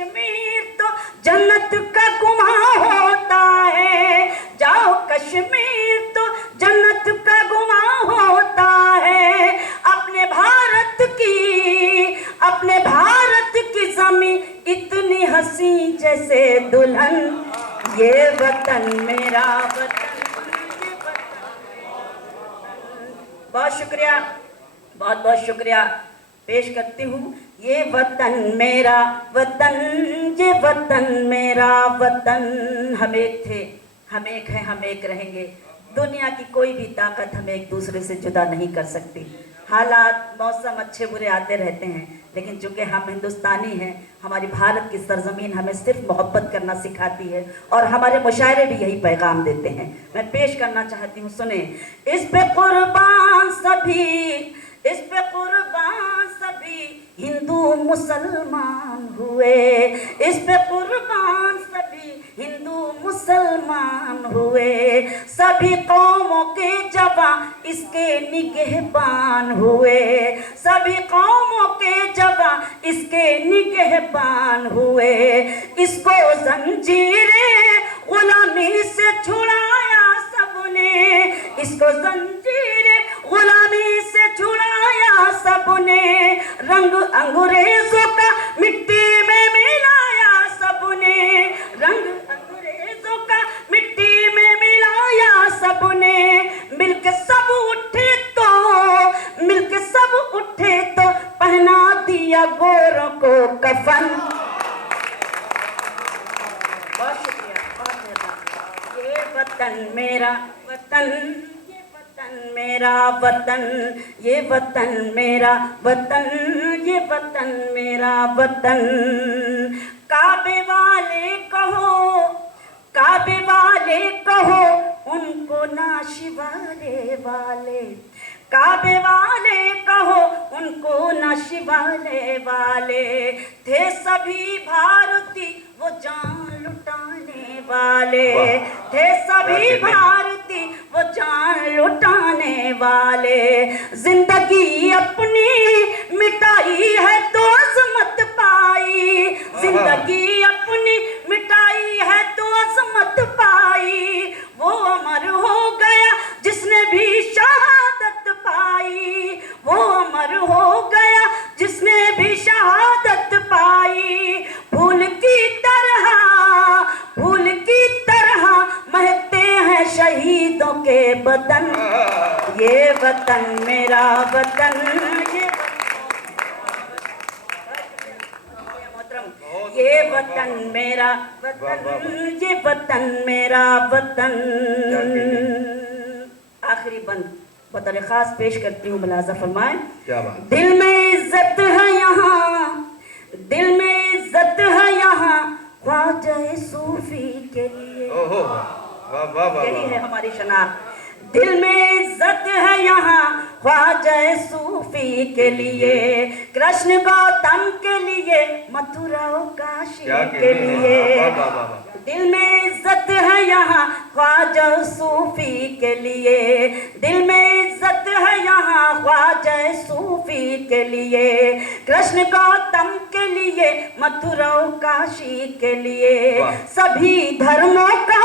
کشمیر تو جنت کا گماں ہوتا ہے، جاؤ کشمیر تو جنت کا گماں ہوتا ہے، اپنے بھارت کی زمین اتنی حسین جیسے دلہن، یہ وطن میرا وطن، یہ وطن۔ بہت شکریہ، بہت بہت شکریہ پیش کرتی ہوں۔ یہ وطن میرا وطن، یہ وطن میرا وطن، ہم ایک تھے، ہم ایک ہیں، ہم ایک رہیں گے۔ دنیا کی کوئی بھی طاقت ہمیں ایک دوسرے سے جدا نہیں کر سکتی۔ حالات موسم اچھے برے آتے رہتے ہیں، لیکن چونکہ ہم ہندوستانی ہیں، ہماری بھارت کی سرزمین ہمیں صرف محبت کرنا سکھاتی ہے، اور ہمارے مشاعرے بھی یہی پیغام دیتے ہیں۔ میں پیش کرنا چاہتی ہوں، سنیں۔ اس پہ قربان سبھی، اس پہ قربان سبھی ہندو مسلمان ہوئے، اس پہ قربان سبھی ہندو مسلمان ہوئے، سبھی قوموں کے جواں اس کے نگہبان ہوئے، سبھی قوموں کے جواں اس کے نگہبان ہوئے، اس کو زنجیر غلامی سے چھڑایا سب نے، اس کو زنجیر غلامی سے چھڑایا سب نے، رنگ انگریزوں کا مٹی میں ملایا سب نے، رنگ انگریزوں کا مٹی میں ملایا سب نے، مل کے سب اٹھے تو، مل کے سب اٹھے تو پہنا دیا گوروں کو کفن۔ بہت شکریہ، بہت مہربانی۔ یہ وطن میرا وطن، یہ وطن میرا وطن، یہ وطن میرا وطن، یہ وطن میرا وطن۔ کعبے والے کہو، کعبے والے کہو ان کو ناشیوالے والے، کعبے والے کہو ان کو ناشیوالے والے، تھے سبھی بھارتی وہ جان لٹانے والے، تھے سبھی بھارتی وہ جان لٹانے والے، زندگی اپنی مٹائی ہے تو عظمت پائی، زندگی اپنی مٹائی ہے تو عظمت پائی، وہ امر ہو گیا جس نے بھی شہادت پائی، وہ امر ہو گیا جس نے بھی شہادت پائی، پھول کی طرح، پھول کی طرح مہکتے ہیں شہیدوں کے بدن، یہ وطن میرا وطن، یہ وطن میرا وطن، یہ وطن میرا وطن۔ آخری بند بطور خاص پیش کرتی ہوں، ملاحظہ فرمائیں۔ دل میں عزت ہے یہاں، دل میں عزت ہے یہاں خواجہ صوفی کے لیے، یہی ہے ہماری شناخت۔ دل میں عزت ہے یہاں خواجہ صوفی کے لیے، کرشن گوتم کے لیے، متھرا کاشی کے لیے، دل میں عزت ہے یہاں خواجہ صوفی کے لیے، دل میں عزت ہے یہاں خواجہ صوفی کے لیے، کرشن گوتم کے لیے، متھرا کاشی کے لیے، سبھی دھرموں کا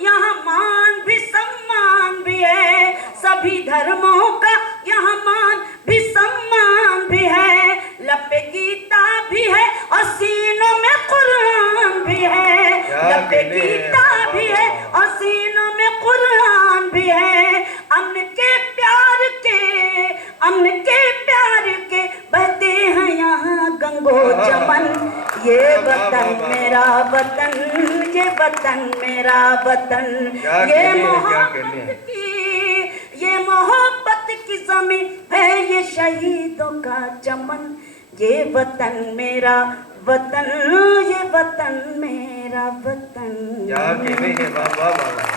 یہاں مان بھی سمان بھی ہے، سبھی دھرموں کا یہاں مان بھی سمان بھی ہے، لب پہ گیتا بھی ہے اور سینوں میں قرآن بھی ہے، لب پہ گیتا بھی ہے اور سینوں میں قرآن بھی ہے، امن کے پیار کے، امن کے پیار کے بہتے ہیں یہاں گنگو چمن، یہ وطن میرا وطن، یہ وطن میرا وطن، یہ محبت کی، یہ محبت کی زمین ہے، یہ شہیدوں کا چمن، یہ وطن میرا وطن، یہ وطن میرا وطن۔ کیا کہنے ہیں، واہ واہ واہ،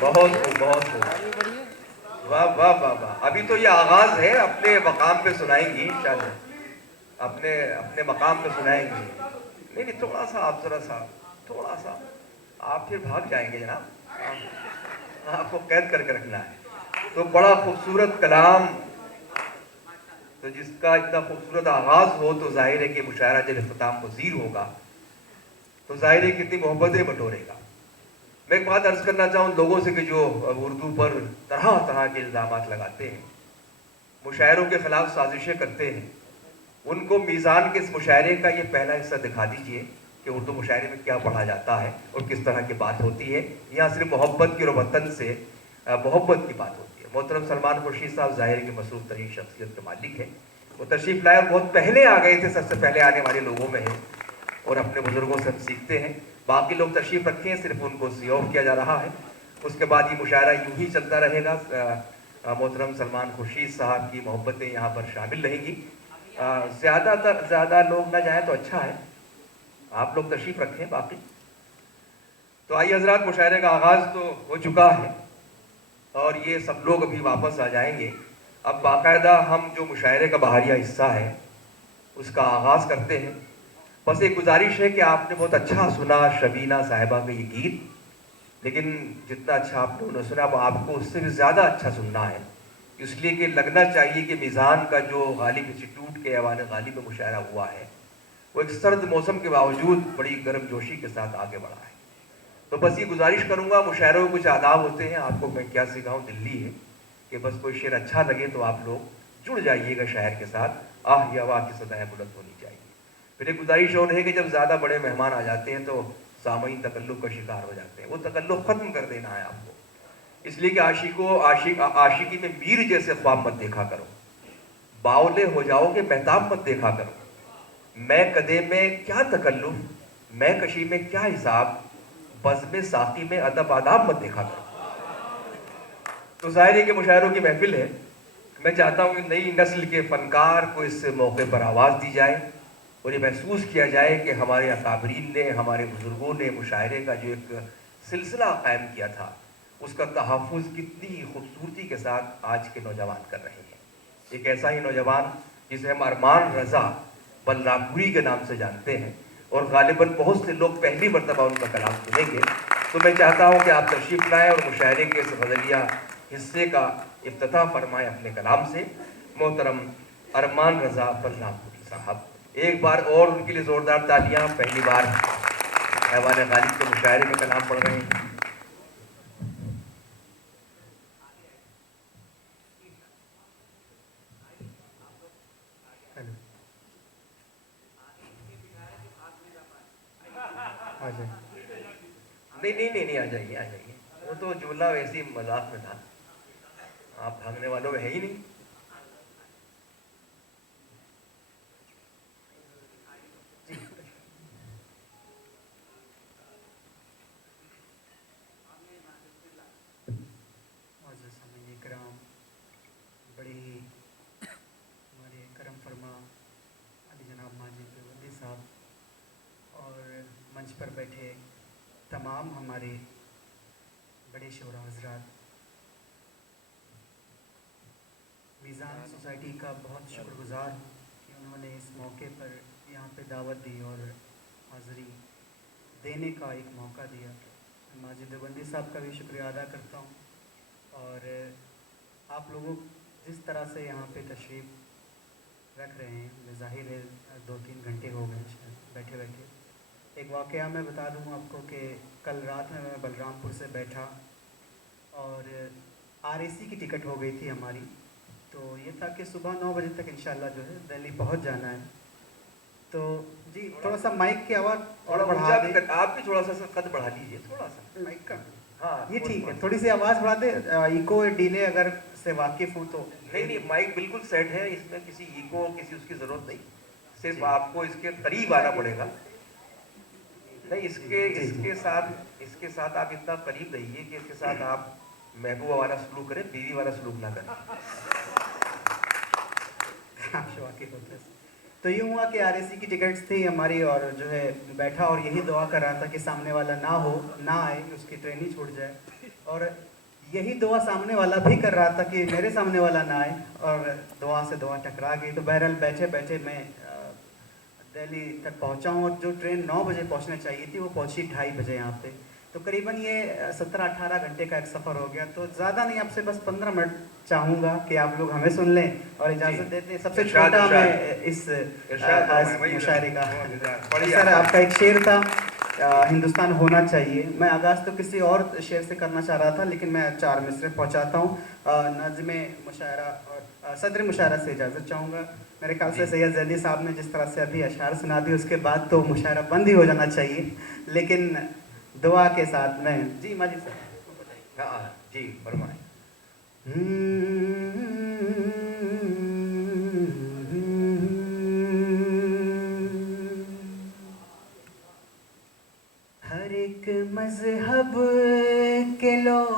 بہت خوب، بہت خوب، واہ واہ واہ واہ۔ ابھی تو یہ آغاز ہے، اپنے مقام پہ سنائیں گی انشاءاللہ، اپنے مقام پہ سنائیں گی۔ نہیں تھوڑا سا آپ، ذرا سا تھوڑا سا آپ پھر بھاگ جائیں گے جناب، آپ کو قید کر کے رکھنا ہے۔ تو بڑا خوبصورت کلام تو جس کا اتنا خوبصورت آغاز ہو تو ظاہر ہے کہ مشاعرہ جب اختتام پذیر ہوگا تو ظاہر ہے کتنی محبتیں بٹورے گا. میں ایک بات عرض کرنا چاہوں لوگوں سے کہ جو اردو پر طرح طرح کے الزامات لگاتے ہیں, مشاعروں کے خلاف سازشیں کرتے ہیں, ان کو میزان کے اس مشاعرے کا یہ پہلا حصہ دکھا دیجئے کہ اردو مشاعرے میں کیا پڑھا جاتا ہے اور کس طرح کی بات ہوتی ہے. یہاں صرف محبت کی اور وطن سے محبت کی بات ہوتی ہے. محترم سلمان خورشید صاحب ظاہر کی مصروف ترین شخصیت کے مالک ہیں, وہ تشریف لائے اور بہت پہلے آ گئے تھے, سب سے پہلے آنے والے لوگوں میں ہیں اور اپنے بزرگوں سے ہم سیکھتے ہیں. باقی لوگ تشریف رکھیں, صرف ان کو سی آف کیا جا رہا ہے. اس کے بعد یہ مشاعرہ یوں ہی چلتا رہے گا. محترم سلمان خورشید صاحب کی محبتیں یہاں پر شامل رہیں گی. زیادہ لوگ نہ جائیں تو اچھا ہے, آپ لوگ تشریف رکھیں. باقی تو آئیے حضرات, مشاعرے کا آغاز تو ہو چکا ہے اور یہ سب لوگ ابھی واپس آ جائیں گے. اب باقاعدہ ہم جو مشاعرے کا بحریہ حصہ ہے اس کا آغاز کرتے ہیں. بس ایک گزارش ہے کہ آپ نے بہت اچھا سنا شبینہ صاحبہ کا یہ گیت, لیکن جتنا اچھا آپ لوگوں نے سنا اب آپ کو اس سے بھی زیادہ اچھا سننا ہے, اس لیے کہ لگنا چاہیے کہ میزان کا جو غالب انسٹیٹیوٹ کے ایوان غالب میں مشاعرہ ہوا ہے وہ ایک سرد موسم کے باوجود بڑی گرم جوشی کے ساتھ آگے بڑھا ہے. تو بس یہ گزارش کروں گا, مشاعروں کے کچھ آداب ہوتے ہیں, آپ کو میں کیا سکھاؤں, دلی ہے کہ بس کوئی شعر اچھا لگے تو آپ لوگ جڑ جائیے گا شاعر کے ساتھ. آہ یا واہ کی صدائیں بلند ہونی چاہیے. پھر ایک گزارش اور ہے کہ جب زیادہ بڑے مہمان آ جاتے ہیں تو سامعین تکلف کا شکار ہو جاتے ہیں, وہ تکلف ختم کر دینا ہے آپ کو. اس لیے کہ عاشقی میں میر جیسے خواب مت دیکھا کرو, باولے ہو جاؤ گے مہتاب مت دیکھا کرو. میں کدے میں کیا تکلف, میں کشی میں کیا حساب, بزم ساقی میں ادب آداب مت دیکھا کرو. تو ظاہر ہے کہ مشاعروں کی محفل ہے. میں چاہتا ہوں کہ نئی نسل کے فنکار کو اس موقع پر آواز دی جائے اور یہ محسوس کیا جائے کہ ہمارے اکابرین نے, ہمارے بزرگوں نے مشاعرے کا جو ایک سلسلہ قائم کیا تھا اس کا تحفظ کتنی خوبصورتی کے ساتھ آج کے نوجوان کر رہے ہیں. ایک ایسا ہی نوجوان جسے ہم ارمان رضا بلراپوری کے نام سے جانتے ہیں اور غالباً بہت سے لوگ پہلی مرتبہ ان کا کلام سنیں گے. تو میں چاہتا ہوں کہ آپ تشریف لائیں اور مشاعرے کے اس غزلیہ حصے کا افتتاح فرمائیں اپنے کلام سے. محترم ارمان رضا بلراپوری صاحب, ایک بار اور ان کے لیے زوردار تالیاں. پہلی بار ایوان غالب کے مشاعرے میں کلام پڑھ رہے ہیں. نہیں, آ جائیے, وہ تو جملہ ویسی مذاق میں تھا, آپ بھاگنے والوں میں ہے ہی نہیں. کرام, بڑے ہی ہمارے کرم فرما علی جناب ماجد دیوبندی صاحب اور منچ پر بیٹھے تمام ہمارے بڑے شعراء حضرات, میزان سوسائٹی کا بہت شکر گزار ہوں کہ انہوں نے اس موقع پر یہاں پہ دعوت دی اور حاضری دینے کا ایک موقع دیا. ماجد دیوبندی صاحب کا بھی شکریہ ادا کرتا ہوں. اور آپ لوگوں جس طرح سے یہاں پہ تشریف رکھ رہے ہیں, ظاہر ہے 2-3 گھنٹے ہو گئے شاید بیٹھے بیٹھے. ایک واقعہ میں بتا دوں آپ کو کہ کل رات میں بلرام پور سے بیٹھا اور RAC کی ٹکٹ ہو گئی تھی ہماری, تو یہ تھا کہ صبح 9 بجے تک انشاءاللہ جو ہے دہلی پہنچ جانا ہے. تو جی تھوڑا سا مائک کی آواز اور بڑھا دیں, آپ بھی تھوڑا سا قد بڑھا لیجیے, تھوڑا سا مائک کا. ہاں یہ ٹھیک ہے, تھوڑی سی آواز بڑھا دیں. ایکو ڈیلے اگر سے واقف ہوں تو. نہیں, مائک بالکل سیٹ ہے, اس میں کسی ایکو کسی اس کی ضرورت نہیں, صرف آپ کو اس کے قریب آنا پڑے گا. نہیں, اس کے ساتھ آپ اتنا قریب رہیے کہ اس کے ساتھ آپ محبوبہ والا سلوک کریں, بیوی والا سلوک نہ کریں. واقف ہوتا ہے. تو یہ ہوا کہ RAC کی ٹکٹس تھی ہماری اور جو ہے بیٹھا اور یہی دعا کر رہا تھا کہ سامنے والا نہ آئے, اس کی ٹرین ہی چھوٹ جائے. اور یہی دعا سامنے والا بھی کر رہا تھا کہ میرے سامنے والا نہ آئے, اور دعا سے دعا ٹکرا گئی. تو بہرحال بیٹھے بیٹھے میں دہلی تک پہنچا ہوں, اور جو ٹرین 9 بجے پہنچنا چاہیے تھی وہ پہنچی 2:30 بجے یہاں پہ. تو قریباً یہ 17-18 گھنٹے کا ایک سفر ہو گیا. تو زیادہ نہیں, آپ سے بس 15 منٹ چاہوں گا کہ آپ لوگ ہمیں سن لیں اور اجازت دیتے ہیں. سب سے ارشاد، چھوٹا ارشاد. میں اس ارشاد فرمائیں، وہی مشاعرے کا. پڑھیے. سر آپ کا ایک شعر تھا, ہندوستان ہونا چاہیے. میں آغاز تو کسی اور شعر سے کرنا چاہ رہا تھا, لیکن میں 4 مصرے پہنچاتا ہوں. ناظم مشاعرہ اور صدر مشاعرہ سے اجازت چاہوں گا. میرے خیال سے سید زیدی صاحب نے جس طرح سے ابھی اشعار سنا دی, اس کے بعد تو مشاعرہ بند ہی ہو جانا چاہیے, لیکن دعا کے ساتھ میں. جی ماجد صاحب. ہاں جی فرمائیں. ہر ایک مذہب کے لوگ